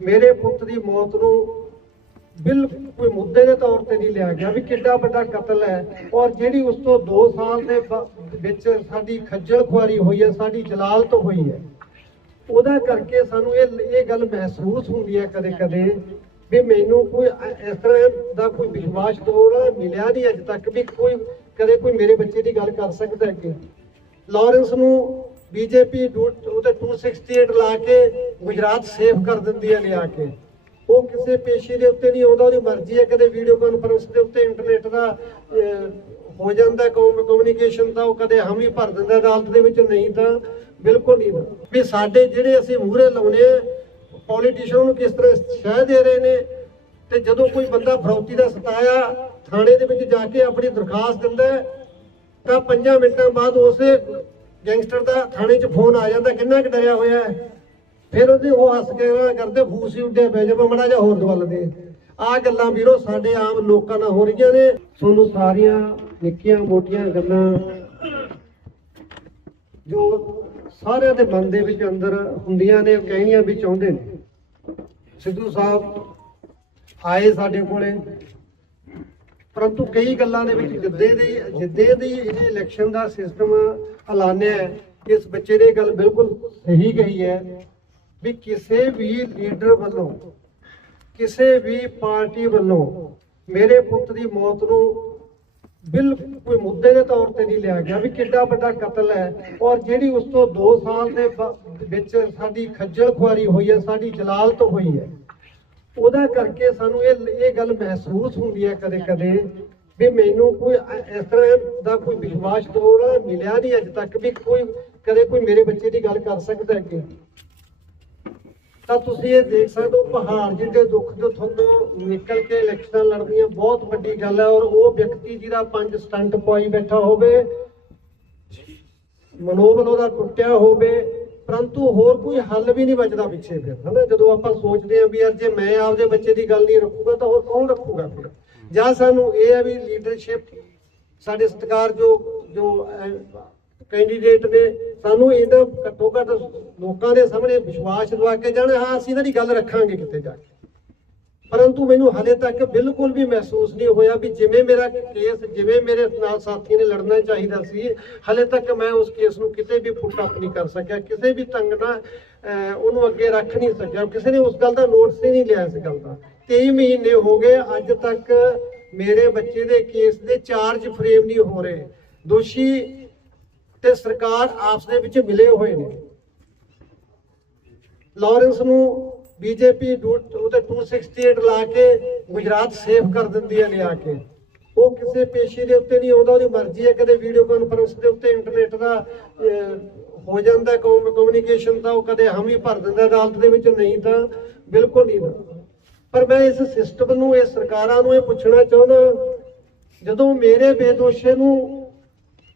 ਮੇਰੇ ਪੁੱਤ ਦੀ ਮੌਤ ਨੂੰ ਬਿਲਕੁਲ ਮੁੱਦੇ ਦੇ ਤੌਰ ਤੇ ਨਹੀਂ ਲਿਆ ਗਿਆ ਵੀ ਕਿੱਡਾ ਵੱਡਾ ਕਤਲ ਹੈ। ਔਰ ਜਿਹੜੀ ਉਸ ਤੋਂ 2 ਸਾਲ ਦੇ ਵਿੱਚ ਸਾਡੀ ਖੱਜਲ ਖੁਆਰੀ ਹੋਈ ਹੈ, ਸਾਡੀ ਜਲਾਲਤ ਹੋਈ ਹੈ, ਉਹਦਾ ਕਰਕੇ ਸਾਨੂੰ ਇਹ ਇਹ ਗੱਲ ਮਹਿਸੂਸ ਹੁੰਦੀ ਹੈ ਕਦੇ ਕਦੇ ਵੀ ਮੈਨੂੰ ਕੋਈ ਇਸ ਤਰ੍ਹਾਂ ਦਾ ਕੋਈ ਵਿਸ਼ਵਾਸ ਤੋੜਾ ਮਿਲਿਆ ਨਹੀਂ ਅੱਜ ਤੱਕ ਵੀ ਕੋਈ, ਕਦੇ ਕੋਈ ਮੇਰੇ ਬੱਚੇ ਦੀ ਗੱਲ ਕਰ ਸਕਦਾ ਹੈ ਕਿ ਲਾਰੈਂਸ ਨੂੰ ਬੀਜੇਪੀ ਉਹਦੇ 268 ਲਾ ਕੇ ਗੁਜਰਾਤ ਸੇਫ ਕਰ ਦਿੰਦੀ ਹੈ ਲਿਆ ਕੇ। ਉਹ ਕਿਸੇ ਪੇਸ਼ੀ ਦੇ ਉੱਤੇ ਨਹੀਂ ਆਉਂਦਾ ਉਹਦੀ ਮਰਜ਼ੀ ਹੈ, ਕਦੇ ਵੀਡੀਓ ਕਾਨਫਰੰਸ ਦੇ ਉੱਤੇ ਇੰਟਰਨੈਟ ਦਾ ਹੋ ਜਾਂਦਾ ਕਮਿਊਨੀਕੇਸ਼ਨ ਤਾਂ ਉਹ ਕਦੇ ਹਮ ਹੀ ਭਰ ਦਿੰਦਾ ਅਦਾਲਤ ਦੇ ਵਿੱਚ ਨਹੀਂ ਤਾਂ ਬਿਲਕੁਲ ਨਹੀਂ ਵੀ ਸਾਡੇ ਜਿਹੜੇ ਅਸੀਂ ਮੂਹਰੇ ਲਾਉਨੇ ਆ ਪੋਲੀਟੀਸ਼ੀਅਨ ਨੂੰ ਕਿਸ ਤਰ੍ਹਾਂ ਸ਼ਹਿ ਦੇ ਰਹੇ ਨੇ, ਤੇ ਜਦੋਂ ਕੋਈ ਬੰਦਾ ਫਰੌਤੀ ਦਾ ਸਤਾਇਆ, ਥਾਣੇ ਦੇ ਵਿੱਚ ਜਾ ਕੇ ਆਪਣੀ ਦਰਖਾਸਤ ਦਿੰਦਾ ਤਾਂ 5 ਮਿੰਟਾਂ ਬਾਅਦ ਉਸੇ ਗੈਂਗਸਟਰ ਦਾ ਥਾਣੇ 'ਚ ਫੋਨ ਆ ਜਾਂਦਾ, ਕਿੰਨਾ ਕੁ ਡਰਿਆ ਹੋਇਆ ਫਿਰ ਉਹਦੇ ਉਹ ਹੱਸ ਕੇ ਨਾ ਕਰਦੇ, ਫੂਸੀ ਉੱਡੇ ਪੈ ਜਾ ਮੜਾ ਜਾ ਹੋਰ ਦਵਲ ਦੇ। ਆ ਗੱਲਾਂ ਵੀਰੋ, ਸਾਡੇ ਆਮ ਲੋਕਾਂ ਨਾਲ ਹੋ ਰਹੀਆਂ ਨੇ। ਤੁਹਾਨੂੰ ਸਾਰੀਆਂ ਨਿੱਕੀਆਂ ਮੋਟੀਆਂ ਗੱਲਾਂ ਜੋ ਸਾਰਿਆਂ ਦੇ ਮਨ ਦੇ ਵਿੱਚ ਅੰਦਰ ਹੁੰਦੀਆਂ ਨੇ ਕਹਿਣੀਆਂ ਵੀ ਚਾਹੁੰਦੇ ਨੇ। ਸਿੱਧੂ ਸਾਹਿਬ ਆਏ ਸਾਡੇ ਕੋਲੇ। ਪਰੰਤੂ ਕਈ ਗੱਲਾਂ ਦੇ ਵਿੱਚ ਜਿੱਦੇ ਦੀ ਜਿੱਦੇ ਦੀ ਇਹ ਇਲੈਕਸ਼ਨ ਦਾ ਸਿਸਟਮ ਐਲਾਨਿਆ ਹੈ, ਇਸ ਬੱਚੇ ਨੇ ਇਹ ਗੱਲ ਬਿਲਕੁਲ ਸਹੀ ਕਹੀ ਹੈ ਵੀ ਕਿਸੇ ਵੀ ਲੀਡਰ ਵੱਲੋਂ, ਕਿਸੇ ਵੀ ਪਾਰਟੀ ਵੱਲੋਂ ਮੇਰੇ ਪੁੱਤ ਦੀ ਮੌਤ ਨੂੰ ਬਿਲਕੁਲ ਮੁੱਦੇ ਦੇ ਤੌਰ ਤੇ ਨਹੀਂ ਲਿਆ ਗਿਆ ਵੀ ਕਿੱਡਾ ਵੱਡਾ ਕਤਲ ਹੈ ਔਰ ਜਿਹੜੀ ਉਸ ਤੋਂ 2 ਸਾਲ ਦੇ ਵਿੱਚ ਸਾਡੀ ਖੱਜਲ ਖੁਆਰੀ ਹੋਈ ਹੈ, ਸਾਡੀ ਜਲਾਲਤ ਹੋਈ ਹੈ। ਉਹਦਾ ਕਰਕੇ ਸਾਨੂੰ ਇਹ ਇਹ ਗੱਲ ਮਹਿਸੂਸ ਹੁੰਦੀ ਹੈ ਕਦੇ ਕਦੇ ਵੀ ਮੈਨੂੰ ਕੋਈ ਇਸ ਤਰ੍ਹਾਂ ਦਾ ਕੋਈ ਵਿਸ਼ਵਾਸ ਤੋੜਾ ਮਿਲਿਆ ਨਹੀਂ ਅੱਜ ਤੱਕ ਵੀ ਕੋਈ, ਕਦੇ ਕੋਈ ਮੇਰੇ ਬੱਚੇ ਦੀ ਗੱਲ ਕਰ ਸਕਦਾ ਹੈ ਕਿ? ਤਾਂ ਤੁਸੀਂ ਇਹ ਦੇਖ ਸਕਦੇ ਹੋ, ਪਹਾੜ ਜਿਹਦੇ ਦੁੱਖ ਤੋਂ ਤੁਹਾਨੂੰ ਨਿਕਲ ਕੇ ਇਲੈਕਸ਼ਨਾਂ ਲੜਨੀਆਂ ਬਹੁਤ ਵੱਡੀ ਗੱਲ ਹੈ ਔਰ ਉਹ ਵਿਅਕਤੀ ਜਿਹਦਾ ਪੰਜ ਸਟੰਟ ਪਵਾਈ ਬੈਠਾ ਹੋਵੇ, ਮਨੋਬਲ ਉਹਦਾ ਟੁੱਟਿਆ ਹੋਵੇ ਪਰੰਤੂ ਹੋਰ ਕੋਈ ਹੱਲ ਵੀ ਨਹੀਂ ਬਚਦਾ ਪਿੱਛੇ ਫਿਰ, ਹਨਾ? ਜਦੋਂ ਆਪਾਂ ਸੋਚਦੇ ਹਾਂ ਵੀ ਯਾਰ ਜੇ ਮੈਂ ਆਪਦੇ ਬੱਚੇ ਦੀ ਗੱਲ ਨਹੀਂ ਰੱਖੂਗਾ ਤਾਂ ਹੋਰ ਕੌਣ ਰੱਖੂਗਾ ਫਿਰ? ਜਾਂ ਸਾਨੂੰ ਇਹ ਹੈ ਵੀ ਲੀਡਰਸ਼ਿਪ ਸਾਡੇ ਸਤਿਕਾਰ ਜੋ ਜੋ ਕੈਂਡੀਡੇਟ ਨੇ, ਸਾਨੂੰ ਇਹਨਾਂ ਘੱਟੋ ਘੱਟ ਲੋਕਾਂ ਦੇ ਸਾਹਮਣੇ ਵਿਸ਼ਵਾਸ ਦਿਵਾ ਕੇ ਜਾਣ, ਹਾਂ, ਅਸੀਂ ਇਹਨਾਂ ਦੀ ਗੱਲ ਰੱਖਾਂਗੇ ਕਿਤੇ ਜਾ ਕੇ। ਪਰੰਤੂ ਮੈਨੂੰ ਹਲੇ ਤੱਕ ਬਿਲਕੁਲ ਵੀ ਮਹਿਸੂਸ ਨਹੀਂ ਹੋਇਆ ਵੀ ਜਿਵੇਂ ਮੇਰਾ ਕੇਸ, ਜਿਵੇਂ ਮੇਰੇ ਨਾਲ ਸਾਥੀ ਨੇ ਲੜਨਾ ਚਾਹੀਦਾ ਸੀ, ਹਲੇ ਤੱਕ ਮੈਂ ਉਸ ਕੇਸ ਨੂੰ ਕਿਤੇ ਵੀ ਪੁੱਟ ਅਪ ਨਹੀਂ ਕਰ ਸਕਿਆ। ਕਿਸੇ ਵੀ ਢੰਗ ਨਾਲ ਉਹਨੂੰ ਅੱਗੇ ਰੱਖ ਨਹੀਂ ਸਕਿਆ ਕਿਸੇ ਨੇ ਉਸ ਗੱਲ ਦਾ ਨੋਟਿਸ ਹੀ ਨਹੀਂ ਲਿਆ ਇਸ ਗੱਲ ਦਾ। 23 ਮਹੀਨੇ ਹੋ ਗਏ, ਅੱਜ ਤੱਕ ਮੇਰੇ ਬੱਚੇ ਦੇ ਕੇਸ ਦੇ ਚਾਰਜ ਫਰੇਮ ਨਹੀਂ ਹੋ ਰਹੇ। ਦੋਸ਼ੀ ਤੇ ਸਰਕਾਰ ਆਪਸ ਦੇ ਵਿੱਚ ਮਿਲੇ ਹੋਏ ਨੇ। ਲਾਰੈਂਸ ਨੂੰ ਬੀਜੇਪੀ ਉਹਦੇ 268 ਲਾ ਕੇ ਗੁਜਰਾਤ ਸੇਫ ਕਰ ਦਿੰਦੀ ਹੈ ਲਿਆ ਕੇ। ਉਹ ਕਿਸੇ ਪੇਸ਼ੀ ਦੇ ਉੱਤੇ ਨਹੀਂ ਆਉਂਦਾ ਉਹਦੀ ਮਰਜ਼ੀ ਹੈ, ਕਦੇ ਵੀਡੀਓ ਕਾਨਫਰੰਸ ਦੇ ਉੱਤੇ ਇੰਟਰਨੈਟ ਦਾ ਹੋ ਜਾਂਦਾ ਕਮਿਊਨੀਕੇਸ਼ਨ ਤਾਂ ਉਹ ਕਦੇ ਹਮ ਭਰ ਦਿੰਦਾ, ਅਦਾਲਤ ਦੇ ਵਿੱਚ ਨਹੀਂ ਤਾਂ ਬਿਲਕੁਲ ਨਹੀਂ ਪਰ ਮੈਂ ਇਸ ਸਿਸਟਮ ਨੂੰ ਇਹ ਸਰਕਾਰਾਂ ਨੂੰ ਇਹ ਪੁੱਛਣਾ ਚਾਹੁੰਦਾ, ਜਦੋਂ ਮੇਰੇ ਬੇਦੋਸ਼ੇ ਨੂੰ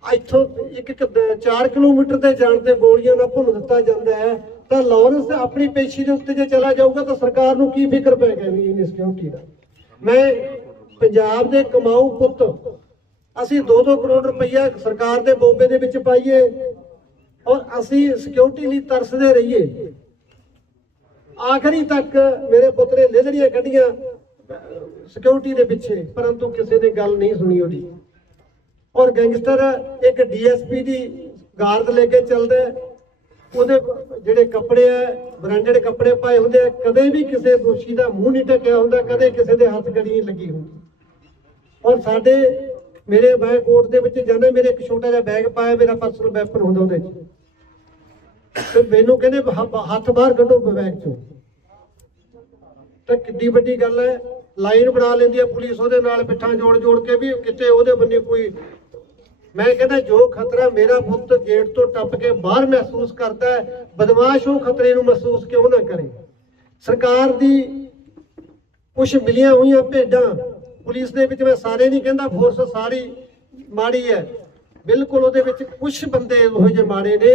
ਇੱਥੋਂ ਇੱਕ 4 ਕਿਲੋਮੀਟਰ ਤੇ ਜਾਣ ਤੇ ਗੋਲੀਆਂ ਨਾਲ ਭੁੰਨ ਦਿੱਤਾ ਜਾਂਦਾ ਹੈ ਤਾਂ ਲਾਰੈਂਸ ਆਪਣੀ ਪੇਸ਼ੀ ਦੇ ਉੱਤੇ ਜੇ ਚਲਾ ਜਾਊਗਾ ਤਾਂ ਸਰਕਾਰ ਨੂੰ ਕੀ ਫਿਕਰ ਪੈ ਗਈ ਇਨ ਸਿਕਿਉਰਿਟੀ ਦਾ? ਮੈਂ ਪੰਜਾਬ ਦੇ ਕਮਾਊ ਪੁੱਤ, ਅਸੀਂ 2-2 ਕਰੋੜ ਰੁਪਈਆ ਸਰਕਾਰ ਦੇ ਬੋਬੇ ਦੇ ਵਿੱਚ ਪਾਈਏ ਔਰ ਅਸੀਂ ਸਿਕਿਉਰਿਟੀ ਲਈ ਤਰਸਦੇ ਰਹੀਏ। ਆਖਰੀ ਤੱਕ ਮੇਰੇ ਪੁੱਤ ਨੇ ਲੇਜ਼ੜੀਆਂ ਕੱਢੀਆਂ ਸਿਕਿਉਰਿਟੀ ਦੇ ਪਿੱਛੇ, ਪਰੰਤੂ ਕਿਸੇ ਨੇ ਗੱਲ ਨਹੀਂ ਸੁਣੀ ਉਹਦੀ। ਔਰ ਗੈਂਗਸਟਰ ਇੱਕ ਡੀਐਸਪੀ ਦੀ ਗਾਰਡ ਲੈ ਕੇ ਚੱਲਦਾ ਉਹਦੇ ਜਿਹੜੇ ਕੱਪੜੇ ਆ ਬ੍ਰਾਂਡਡ ਕੱਪੜੇ ਪਾਏ ਹੁੰਦੇ ਆ, ਕਦੇ ਵੀ ਕਿਸੇ ਦੋਸ਼ੀ ਦਾ ਮੂੰਹ ਨਹੀਂ ਢੱਕਿਆ ਹੁੰਦਾ, ਕਦੇ ਕਿਸੇ ਦੇ ਹੱਥ ਗੜੀ ਨਹੀਂ ਲੱਗੀ ਹੁੰਦੀ। ਔਰ ਸਾਡੇ ਮੇਰੇ ਮੈਂ ਕੋਰਟ ਦੇ ਵਿੱਚ ਜਾਂਦੇ, ਮੇਰੇ ਇੱਕ ਛੋਟਾ ਜਿਹਾ ਬੈਗ ਪਾਇਆ, ਮੇਰਾ ਪਰਸਨਲ ਵੈਪਨ ਹੁੰਦਾ ਉਹਦੇ ਵਿੱਚ। ਤੇ ਮੈਨੂੰ ਕਹਿੰਦੇ ਹੱਥ ਬਾਹਰ ਕੱਢੋ ਬੈਗ ਚੋਂ। ਤਾਂ ਕਿੱਡੀ ਵੱਡੀ ਗੱਲ ਹੈ, ਲਾਈਨ ਬਣਾ ਲੈਂਦੀ ਹੈ ਪੁਲਿਸ, ਉਹਦੇ ਨਾਲ ਪਿੱਠਾਂ ਜੋੜ ਜੋੜ ਕੇ ਵੀ ਕਿਤੇ ਉਹਦੇ ਬੰਨੇ ਕੋਈ ਮੈਂ ਕਹਿੰਦਾ ਜੋ ਖਤਰਾ ਮੇਰਾ ਪੁੱਤ ਗੇਟ ਤੋਂ ਟੱਪ ਕੇ ਬਾਹਰ ਮਹਿਸੂਸ ਕਰਦਾ ਹੈ, ਬਦਮਾਸ਼ ਉਹ ਖਤਰੇ ਨੂੰ ਮਹਿਸੂਸ ਕਿਉਂ ਨਾ ਕਰੇ? ਸਰਕਾਰ ਦੀ ਕੁਝ ਮਿਲੀਆਂ ਹੋਈਆਂ ਭੇਡਾਂ, ਪੁਲਿਸ ਦੇ ਵਿੱਚ ਮੈਂ ਸਾਰੇ ਨਹੀਂ ਕਹਿੰਦਾ ਫੋਰਸ ਸਾਰੀ ਮਾੜੀ ਹੈ। ਬਿਲਕੁਲ ਉਹਦੇ ਵਿੱਚ ਕੁਝ ਬੰਦੇ ਇਹੋ ਜਿਹੇ ਮਾੜੇ ਨੇ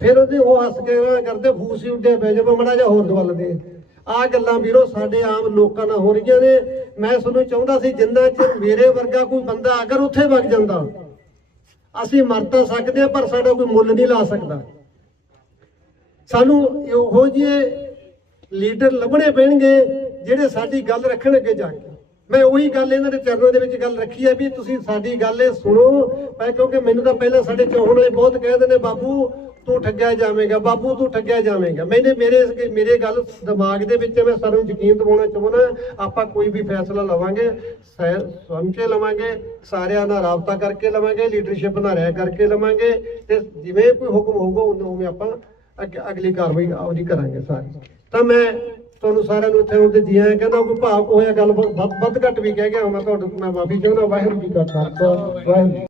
ਫਿਰ ਉਹਦੇ ਉਹ ਹੱਸ ਕੇ ਨਾ ਕਰਦੇ, ਫੂਸ ਹੀ ਉੱਡੇ ਪੈ ਜਾਵੇ ਮੜਾ ਜਾ ਹੋਰ ਦਵਲ ਦੇ ਆ। ਗੱਲਾਂ ਵੀਰੋ ਸਾਡੇ ਆਮ ਲੋਕਾਂ ਨਾਲ ਹੋ ਰਹੀਆਂ ਨੇ। ਮੈਂ ਤੁਹਾਨੂੰ ਚਾਹੁੰਦਾ ਸੀ ਜਿੰਨਾ ਚਿਰ ਮੇਰੇ ਵਰਗਾ ਕੋਈ ਬੰਦਾ ਅਗਰ ਉੱਥੇ ਵਗ ਜਾਂਦਾ, ਅਸੀਂ ਮਰ ਤਾਂ ਸਕਦੇ ਹਾਂ ਪਰ ਸਾਡਾ ਕੋਈ ਮੁੱਲ ਨਹੀਂ ਲਾ ਸਕਦਾ। ਸਾਨੂੰ ਇਹੋ ਜਿਹੇ ਲੀਡਰ ਲੱਭਣੇ ਪੈਣਗੇ ਜਿਹੜੇ ਸਾਡੀ ਗੱਲ ਰੱਖਣ ਅੱਗੇ ਜਾ ਕੇ। ਮੈਂ ਉਹੀ ਗੱਲ ਇਹਨਾਂ ਦੇ ਚਰਨਾਂ ਦੇ ਵਿੱਚ ਗੱਲ ਰੱਖੀ ਹੈ ਵੀ ਤੁਸੀਂ ਸਾਡੀ ਗੱਲ ਇਹ ਸੁਣੋ। ਮੈਂ ਕਿਉਂਕਿ ਮੈਨੂੰ ਤਾਂ ਪਹਿਲਾਂ ਸਾਡੇ ਚਾਹਣ ਵਾਲੇ ਬਹੁਤ ਕਹਿੰਦੇ ਨੇ, ਬਾਪੂ ਤੂੰ ਠੱਗਿਆ ਜਾਵੇਂਗਾ ਬਾਬੂ ਤੂੰ ਠੱਗਿਆ ਜਾਵੇਗਾ। ਮੈਨੇ ਮੇਰੇ ਮੇਰੇ ਗੱਲ ਦਿਮਾਗ ਦੇ ਵਿੱਚ ਮੈਂ ਸਾਰਿਆਂ ਯਕੀਨ ਦਿਵਾਉਣਾ ਚਾਹੁੰਦਾ, ਆਪਾਂ ਕੋਈ ਵੀ ਫੈਸਲਾ ਲਵਾਂਗੇ, ਸਹਿ- ਕੇ ਲਵਾਂਗੇ, ਸਾਰਿਆਂ ਨਾਲ ਰਾਬਤਾ ਕਰਕੇ ਲਵਾਂਗੇ, ਲੀਡਰਸ਼ਿਪ ਨਾਲ ਰਹਿ ਕਰਕੇ ਲਵਾਂਗੇ, ਤੇ ਜਿਵੇਂ ਕੋਈ ਹੁਕਮ ਹੋਊਗਾ ਉਵੇਂ ਉਵੇਂ ਆਪਾਂ ਅੱਗੇ- ਅਗਲੀ ਕਾਰਵਾਈ ਆਪਦੀ ਕਰਾਂਗੇ ਸਾਰੀ। ਤਾਂ ਮੈਂ ਤੁਹਾਨੂੰ ਸਾਰਿਆਂ ਨੂੰ ਇੱਥੇ ਉਹਦੇ ਜੀ ਆਇਆਂ ਕਹਿੰਦਾ ਕੋਈ ਭਾਵ ਹੋਇਆ, ਗੱਲ ਵੱਧ ਵੱਧ ਘੱਟ ਵੀ ਕਹਿ ਗਿਆ, ਮੈਂ ਤੁਹਾਡੇ ਮੈਂ ਮਾਫੀ ਚਾਹੁੰਦਾ, ਵਾਹਿਗੁਰੂ ਜੀ ਕਾ ਖਾਲਸਾ, ਵਾਹਿਗੁਰੂ